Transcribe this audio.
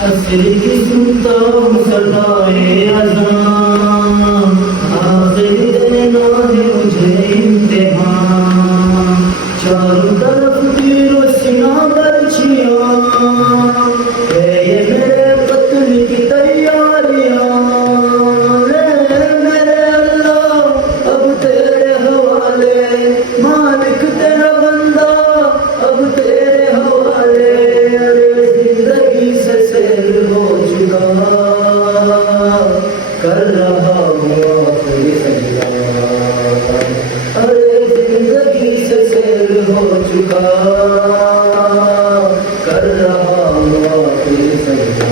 असर की सुनता हूँ सदाए अज़ान, आखिर देना है मुझे इम्तिहान। चारों तरफ तीरों सीना बर्छियाँ, है ये मेरे कत्ल की तैयारियाँ। मेरे अल्लाह अब तेरे हवाले, मालिक तेरा बंदा अब तेरे हवाले। अरे जिंदगी से सैर हो चुका, कर रहा हूँ आखिरी सजदा। अरे जिंदगी से सैर हो चुका, कर रहा हूँ आखिरी सजदा।